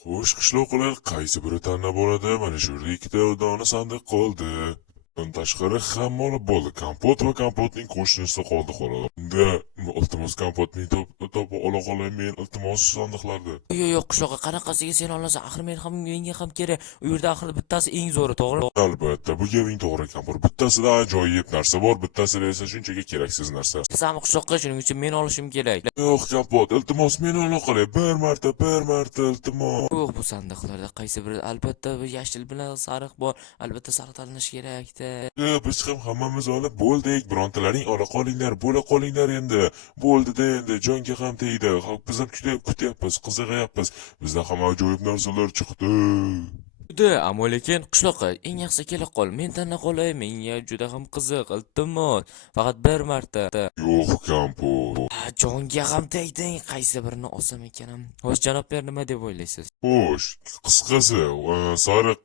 Xo'sh, qishloqlar qaysi biri tanlab oladi? Mana shu yerda ikkita dona sandiq qoldi. Undan tashqari hamma olib bo'ldi. Kompot va kompotning qo'shnisi qoldi xolos. Unda iltimos kompotni topib ola qolay men iltimos sandiqlarda. Yo'q, qishloqqa qanaqasiga sen olasan? Axir menga ham kerak. U yerda axir bittasi eng zo'ri, to'g'ri? Albatta, bu gaping to'g'ri Kampir. Bittasida ajoyib narsa bor, bittasida esa shunchaki keraksiz narsa. Sam qishloqqa shuning uchun men olishim kerak. Yo'q, Kompot, iltimos meni ola qolay. Bir marta, iltimos. Yo'q, bu sandiqlarda qaysi biri? Albatta bir yashil bilan sariq bor. Albatta sariq tanlash kerak-da. Biz ham hammamiz olib bo'ldik. Birontalaring ola qolinglar, bo'la qolinglar endi. Bo'ldi-da endi, jonga ham tegdi. Biz ham kutyapmiz, qiziqyapmiz. Bizda ham ajoyib narsalar chiqdi. Ammo lekin qishloqqa eng yaxshi kela qol. Men tanla qolay. Menga juda ham qiziq. Iltimos, faqat bir marta. Yo'q, Kampot. Jonga ham tegding. Qaysi birini olsam ekan? Xo'sh, janob ber, nima deb o'ylaysiz? Xo'sh, qisqasi, sariq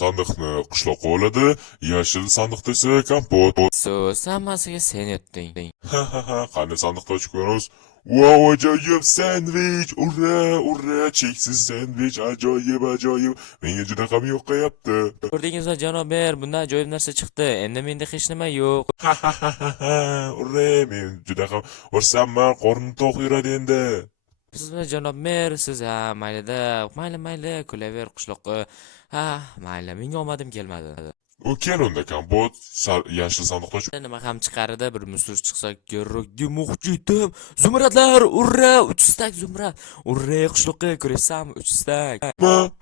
sandiqni qishloqqa oladi, yashil sandiqda esa Kampot. So'z hammasiga sen yetding. Qani sandiqni ochib ko'ramiz. Wow, ajoyib sandvich! Urra, cheksiz sandvich, ajoyib. Menga juda ham yoqayapti. Ko'rdingizmi janob ber, bundan ajoyib narsa chiqdi. Endi menda hech nima yo'q. Urra, men juda ham xursandman, qornim to'q yuradi endi. Sizmi janob mer, siz mayli-da, mayli, kulaver qishloqqa. Mayli, menga omadim kelmadi. U kel unda Kampot, yashil sandiqni ochib. Nima ham chiqarida, bir musus chiqsa kerak demoqchi edim. Zumradlar, urra, 3 stak zumrad. Urra, qishloqqa ko'rasan, 3 stak.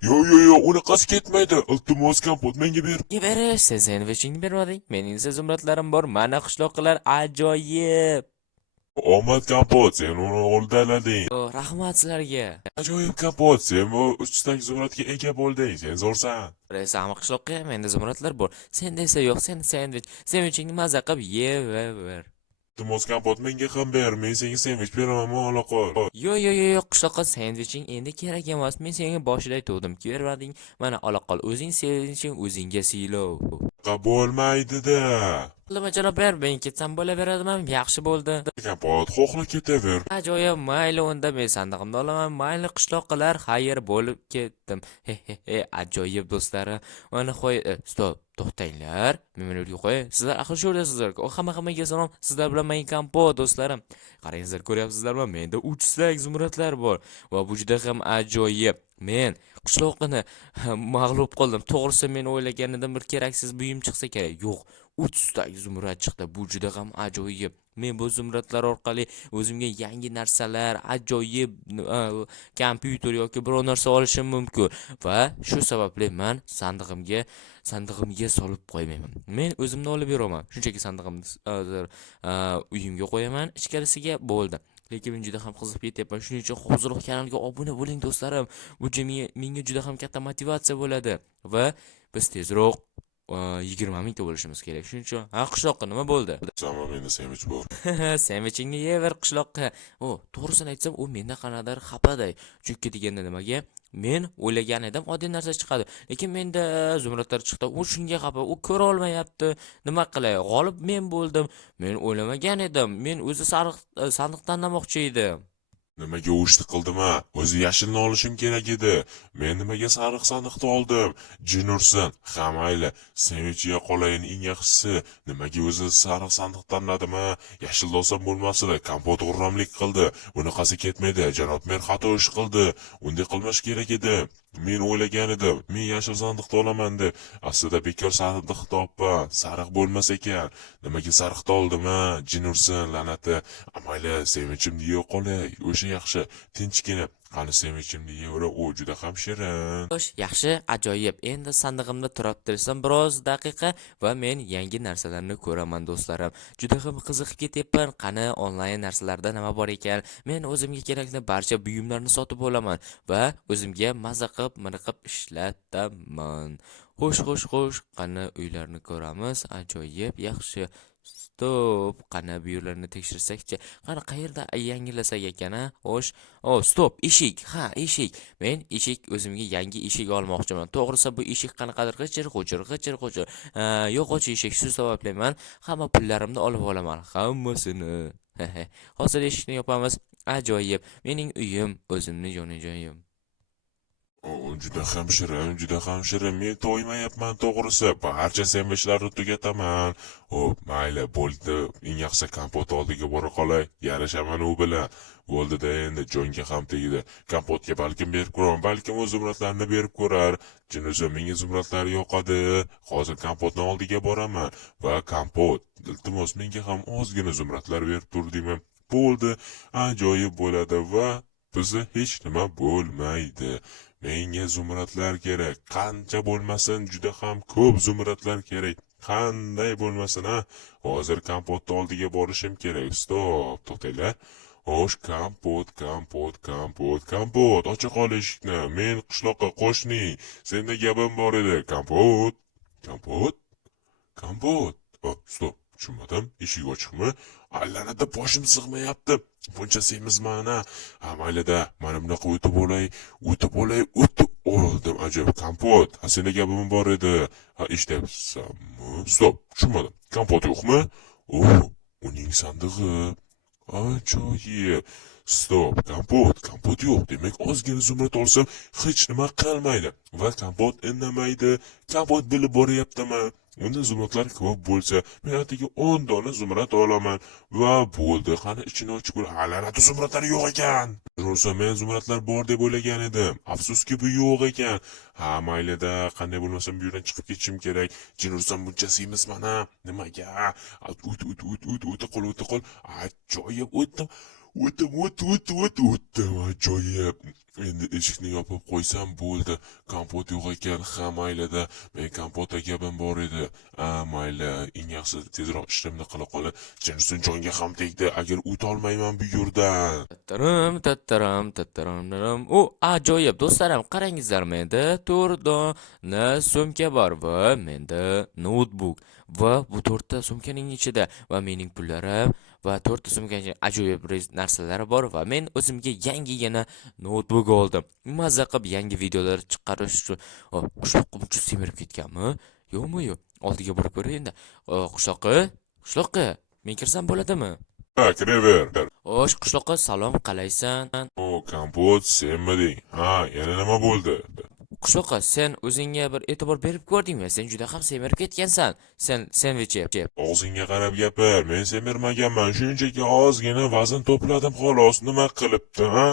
Yo'q, unaqasi ketmaydi. Iltimos Kampot menga ber. Berish, sen sendvichingni bermading. Mening esa zumradlarim bor. Mana qishloqlar ajoyib. Omad Kampot, sen uni o'ldalading. Rahmat sizlarga. Ajoyib Kampot, sen bu 3 stak zumradga ega bo'lding. Sen zo'rsan. Sama qishloqqa menda zumradlar bor. Senda esa yo'q, sen sendvichingni maza qilib yever. Iltimos Kampot menga ham ber. Men senga sandvich beraman, ola qol. Yo'q, qishloqqa sendviching endi kerak emas. Men senga boshida aytdim-ku, bermading. Mana ola qol. O'zing sendviching o'zingga siylov. Bo'lmaydi-da. Nima janob ber, men ketsam bo'laveradimi? Yaxshi bo'ldi. Kampot, xohla ketaver. Ajoyib, mayli unda men sandig'imni olaman. Mayli qishloqlar, xayr bo'lib ketdim. Ajoyib do'stlarim. Mana qo'y, stop, to'xtanglar. Men yo'lga qo'y. Sizlar axir shu yerdasizlar. Hammaga salom. Sizlar bilan men Kampot do'stlarim. Qarangizlar, ko'ryapsizlarmi? Menda 3 stak zumradlar bor va bu juda ham ajoyib. Men qishloqni mag'lub qildim. To'g'risi men o'ylagan edim bir keraksiz buyum chiqsa kerak. Yo'q, 3 stak zumrad chiqdi. Bu juda ham ajoyib. Men bu zumradlar orqali o'zimga yangi narsalar, ajoyib kompyuter yoki biror narsa olishim mumkin va shu sababli men sandig'imga solib qo'ymayman. Men o'zimni olib beraman. Shunchaki sandig'imni uyimga qo'yaman, ichkarisiga bo'ldi. Lekin men juda ham qiziqib ketyapman. Shuning uchun hozirroq kanalga obuna bo'ling do'stlarim. Bu menga juda ham katta motivatsiya bo'ladi va biz tezroq 20 mingta bo'lishimiz kerak. Shuning uchun qishloqqa nima bo'ldi? Sama menda sandvich bor. Sandvichingni yever qishloqqa. To'g'risini aytsam, u mendan qanaqadir xafaday. Chunki deganda nimaga? Men o'ylagan edim oddiy narsa chiqadi. Lekin menda zumradlar chiqdi. U shunga xafa, u ko'ra olmayapti. Nima qilay? G'olib men bo'ldim. Men o'ylamagan edim. Men o'zi sariq sandiq tanlamoqchi edim. Nimaga ushti qildim-a? O'zi yashilni olishim kerak edi. Men nimaga sariq sandiqni oldim? Jin ursin. Ha mayli, sandvichga qolayin eng yaxshisi. Nimaga o'zi sariq sandiq tanladim-a? Yashilni olsam bo'lmasdi. Kampot g'urramlik qildi. Bunaqasi ketmaydi. Janob mer xato ish qildi. Unday qilmash kerak edi. Men o'ylagan edim, men yashil sandiqni olaman deb. Aslida bekor sandiq topman. Sariq bo'lmas ekan. Nimaga sariqni oldim-a? Jin ursin, la'nati. Mayli, sandvichimni yeb qolay. O'sha yaxshi, tinchgina. Qani sandvichimni yeyvera, u juda ham shirin. Xo'sh, yaxshi, ajoyib. Endi sandig'imda turib tursam biroz daqiqa va men yangi narsalarni ko'raman do'stlarim. Juda ham qiziqib ketyapman. Qani onlayn narsalarda nima bor ekan? Men o'zimga kerakli barcha buyumlarni sotib olaman va o'zimga maza qilib, miriqib ishlataman. Xo'sh, qani uylarni ko'ramiz. Ajoyib, yaxshi. Stop, qani bu yerlarni tekshirsak-chi? Qani qayerda yangilasak ekan-a? Xo'sh. Stop, eshik. Eshik. Men o'zimga yangi eshik olmoqchiman. To'g'risi bu eshik qanaqadir g'ijir. Yo'qochi eshik, shu sababli men hamma pullarimni olib olaman. Hammasini. Hozir eshikni yopamiz. Ajoyib. Mening uyim, o'zimning jonim. juda ham shirin. Men to'ymayapman to'g'risi. Barcha sandvichlarni tugataman. Xo'p, mayli, bo'ldi. Eng yaxshi kompot oldiga bora qolay. Yarashaman u bilan. Bo'ldi-da, endi jonga ham tegdi. Kompotga balkim berib ko'raman, balkim o'z zumradlarini berib ko'rar. Jinusa, menga zumradlar yoqadi. Hozir kompotni oldiga boraman va kompot, iltimos menga ham ozgina zumradlar berib tur deyman. Bo'ldi, ajoyib bo'ladi va bizda hech nima bo'lmaydi. Menga zumradlar kerak. Qancha bo'lmasin, juda ham ko'p zumradlar kerak. Qanday bo'lmasin, ha? Hozir kompotni oldiga borishim kerak. Stop, to'xtanglar. Xo'sh, kompot. Ocha qol eshikni. Men qishloqqa qo'shning. Senda gapim bor edi. Kompot. Oh, stop. Tushunmadim. Eshik ochiqmi? Allanada boshim sig'mayapti. Buncha semizman, ha. Ha, mayli-da. Mana bunaqa o'tib oldim. Ajoyib. Kompot. Ha, senda gapim bor edi. Ha, eshityapsanmi? Stop. Tushunmadim. Kompot yo'qmi? Uning sandig'i. Ajoyib. Stop, kompot yo'q. Demak, ozgina zumrad olsam hech nima qilmaydi. Va kompot indamaydi. Kompot bilib boryaptimi? Unda zumradlar ko'p bo'lsa, men atigi 10 dona zumrad olaman va bo'ldi. Qani ichini ochib ko'r. Alanati zumradlar yo'q ekan. Ro'sa men zumradlar bor deb o'ylagan edim. Afsuski bu yo'q ekan. Ha, mayli-da, qanday bo'lmasam bu yerdan chiqib ketishim kerak. Jinursam buncha semizman, ha. Nimaga? O'ta qol. Ajoyib o'tdim. Ajoyib. Endi eshikni yopib qo'ysam bo'ldi. Kompot yo'q ekan. Ha, mayli-da. Men kompotga gapim bor edi. Mayli, eng yaxshi tezroq ishimni qila qolay. Jinsun jonga ham tegdi. Agar o'tolmayman bu yerdan. Tattaram. O, ajoyib do'stlarim, qarangizlar, menda 4 dona sumka bor va menda notebook va bu 4 ta sumkaning ichida va mening pullarim va 4 ta sumkaning ajoyib narsalar bor va men o'zimga yangigina notebook oldim. Mazza qilib yangi videolar chiqarish uchun. Qishloqqa buncha semirib ketganmi? Yo'qmi? Oldiga borib ko'ray endi. Qishloqqa, men kirsam bo'ladimi? Ha, kiraver. Xo'sh, qishloqqa salom qalaysan? Kompot, senmiding? Ha, yana nima bo'ldi? Qishloqqa, sen o'zingga bir e'tibor berib ko'rdingmi? Sen juda ham semirib ketgansan. Sen sandwich yeb. Og'zingga qarab gapir. Men semirmaganman. Shunchaki ozgina vazn to'pladim xolos. Nima qilibdi, ha?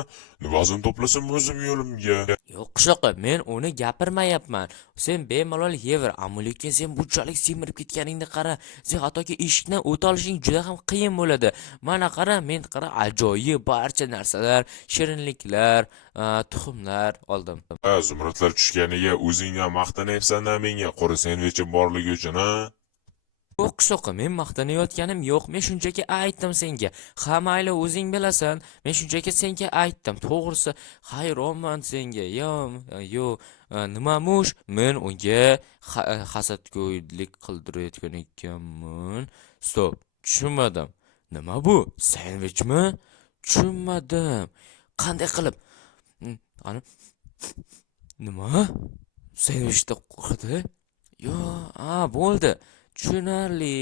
Vazn toplasam o'zim yo'limga. Yo'q, qishloqqa, men uni gapirmayapman. Sen bemalol yever, ammo lekin sen bunchalik semirib ketganingni qara. Sen hattoki eshikdan o'ta olishing juda ham qiyin bo'ladi. Mana qara, men ajoyib barcha narsalar, shirinliklar, tuxumlar oldim. Zumradlar tushganiga o'zingga maqtanyapsan-da menga. Qora sandvichim borligi uchun, ha? Yo'q, qishloqqa, men maqtanayotganim yo'q. Men shunchaki aytdim senga. Ha, mayli, o'zing bilasan. Men shunchaki senga aytdim. To'g'risi, hayronman senga. Yo'q, nimamush? Men unga hasadgo'ylik qildirayotgan ekanman. Stop, tushunmadim. Nima bu? Sandvichmi? Tushunmadim. Qanday qilib? Nima? Sandvichda qo'rqdi? Yo'q, bo'ldi. Tushunarli.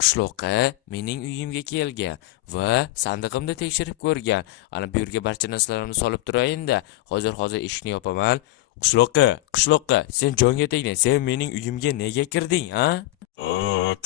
Qishloqqa mening uyimga kelgan va sandig'imni tekshirib ko'rgan. Ana bu yerga barcha narsalarimni solib turayin-da. Hozir eshikni yopaman. Qishloqqa, sen jonga tegding. Sen mening uyimga nega kirding, ha?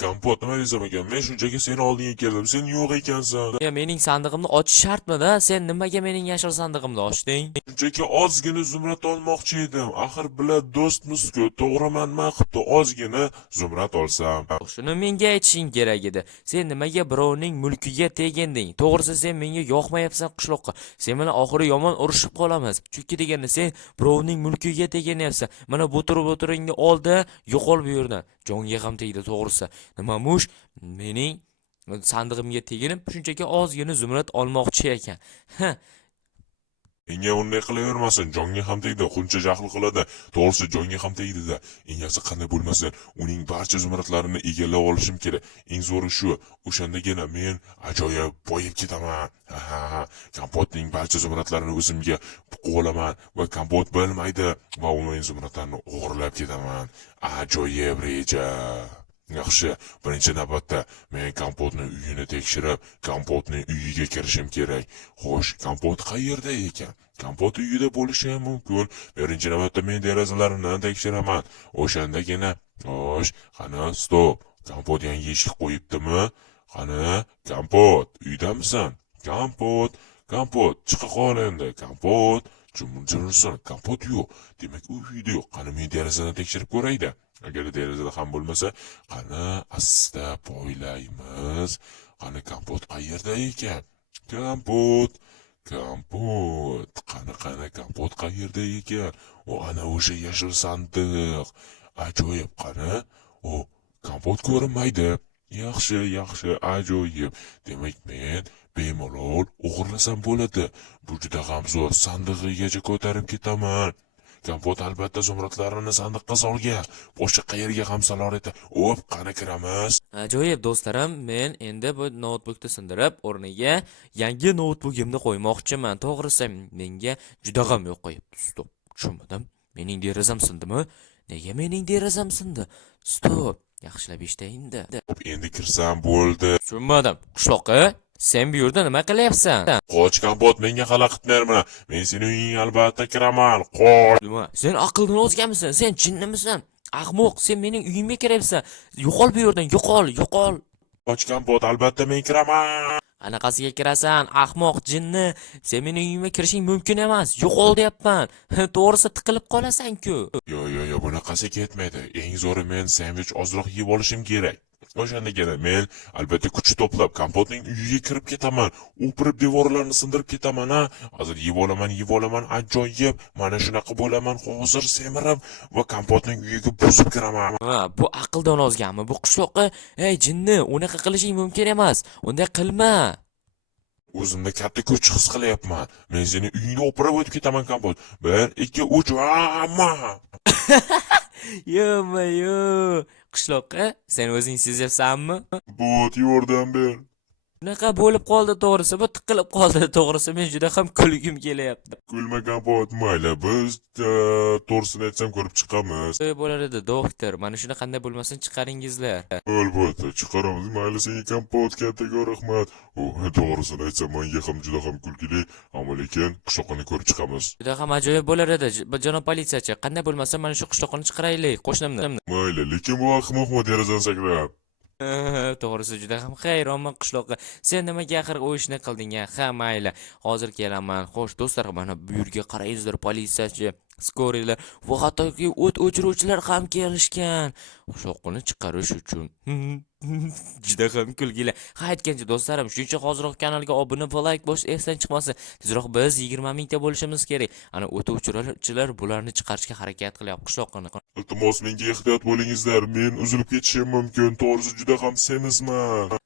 Kompot, nima desam ekan? Men shunchaki seni oldingga keldim. Sen yo'q ekansan. Mening sandig'imni ochish shartmi-da? Sen nimaga mening yashil sandig'imni ochding? Shunchaki ozgina zumrad olmoqchi edim. Axir bilan do'stmiz-ku. To'g'riman, nima qilibdi? Ozgina zumrad olsam. Shuni menga aytishing kerak edi. Sen nimaga birovning mulkiga teginding? To'g'risi sen menga yoqmayapsan qishloqqa. Sen bilan oxiri yomon urushib qolamiz. Chunki deganda sen birovning mulkiga teganyapsan. Mana bu o'tiringni oldi, yo'qol bu yerdan. Jonga ham tegdi to'g'risi. Nimamush? Mening sandig'imga teginib, shunchaki ozgina zumrad olmoqchi ekan. Menga unday qilavermasin. Jonga ham tegdi. Quncha jahl qiladi. To'g'risi jonga ham tegdi-da. Eng yaxshi qanday bo'lmasin, uning barcha zumradlarini egallab olishim kerak. Eng zo'ri shu. O'shandagina men ajoyib boyib ketaman. Kompotning barcha zumradlarini o'zimga qo'laman va kompot bilmaydi va uning zumradlarini o'g'irlab ketaman. Ajoyib reja. Yaxshi, birinchi navbatda men kompotning uyini tekshirib, kompotning uyiga kirishim kerak. Xo'sh, kompot qayerda ekan? Kompot uyida bo'lishi ham mumkin. Birinchi navbatda men derazalarini tekshiraman. O'shandagina, xo'sh, qani, stop. Kompot yangi eshik qo'yibdimi? Qani, kompot, uydamisan? Kompot, kompot, chiqa qol endi. Kompot, jumursin, kompot yo'q. Demak, u uyda yo'q. Qani, men derazani tekshirib ko'rayda. Agar derazada ham bo'lmasa, qani asta poylaymiz. Qani kompot qayerda ekan? Kompot, kompot. Qani kompot qayerda ekan? O ana o'sha yashil sandiq. Ajoyib, qani? O kompot ko'rinmaydi. Yaxshi, ajoyib. Demak men bemalol o'g'irlasam bo'ladi. Bu juda ham zo'r. Sandig'igacha ko'tarib ketaman. Kompot albatta zumradlarini sandiqqa solgan. Boshqa qayerga ham solar edi. O'p, qani kiramiz. Ajoyib do'stlarim, men endi bu noutbukni sindirib, o'rniga yangi noutbugimni qo'ymoqchiman. To'g'risi, menga juda ham yo'q qo'yibdi. Stop, tushunmadim. Mening derazam sindimi? Nega mening derazam sindi? Stop, yaxshilab eshitayinda. Endi kirsam bo'ldi. Tushunmadim. Qishloqqa, sen bu yerda nima qilyapsan? Qoch kompot, menga xalaqit berma. Men sening uyingga albatta kiraman. Qoch. Nima? Sen aqldan ozganmisan? Sen jinnimisan? Ahmoq, sen mening uyimga kiryapsan. Yo'qol bu yerdan, yo'qol. Qoch kompot, albatta men kiraman. Anaqasiga kirasan, ahmoq jinni. Sen mening uyimga kirishing mumkin emas. Yo'qol deyapman. To'g'risi tiqilib qolasan-ku. Yo, bunaqasi ketmaydi. Eng zo'ri men sandvich ozroq yeb olishim kerak. O'shandagina men albatta kuch to'plab kompotning uyiga kirib ketaman. O'pirib devorlarni sindirib ketaman, ha. Hozir yeb olaman, ajoyib. Mana shunaqa bo'laman, hozir semirib va kompotning uyiga bosib kiraman. Ha, bu aqldan ozganmi? Bu qishloqqa, ey jinni, unaqa qilishing mumkin emas. Unday qilma. O'zimda katta kuch his qilyapman. Men seni uyingga o'pirib o'tib ketaman kompot. 1, 2, 3, amma. Yo. Qishloqqa, sen o'zing sezyapsanmi? Bot, yordam ber. Bunaqa bo'lib qoldi to'g'risi, bu tiqilib qoldi to'g'risi. Men juda ham kulgim kelyapti. Kulma kompot, mayli, biz to'g'risini aytsam ko'rib chiqamiz. Bo'lar edi, doktor. Mana shuni qanday bo'lmasin chiqaringizlar. Albatta, chiqaramiz. Mayli, senga kompot, kattaga rahmat. To'g'risini aytsam, menga ham juda ham kulgili, ammo lekin qishloqni ko'rib chiqamiz. Juda ham ajoyib bo'lar edi, janob politsiyachi. Qanday bo'lmasa mana shu qishloqni chiqaraylik, qo'shnimni. Mayli, lekin bu ahmoq derazadan sakrab. To'g'risi juda ham hayronman qishloqqa. Sen nimaga axir u ishni qilding? Ha, mayli. Hozir kelaman. Xo'sh, do'stlar, mana bu yerga qarayingizlar, politsiyachi, skorilar va hattoki o't o'chiruvchilar ham kelishgan. Qishloqni chiqarish uchun. Juda ham kulgili. Ha, aytgancha do'stlarim, shuncha hoziroq kanalga obuna va like bosish esdan chiqmasin. Tezroq biz 20 mingta bo'lishimiz kerak. Ana o't o'chiruvchilar bularni chiqarishga harakat qilyapti qishloqni. Iltimos, menga ehtiyot bo'lingizlar. Men uzilib ketishim mumkin. To'g'risi juda ham semizman.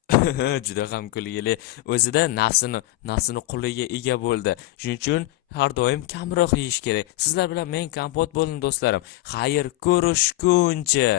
Juda ham kulgili. O'zida nafsini quliga ega bo'ldi. Shuning uchun har doim kamroq yeyish kerak. Sizlar bilan men kompot bo'ldim do'stlarim. Xayr ko'rishguncha.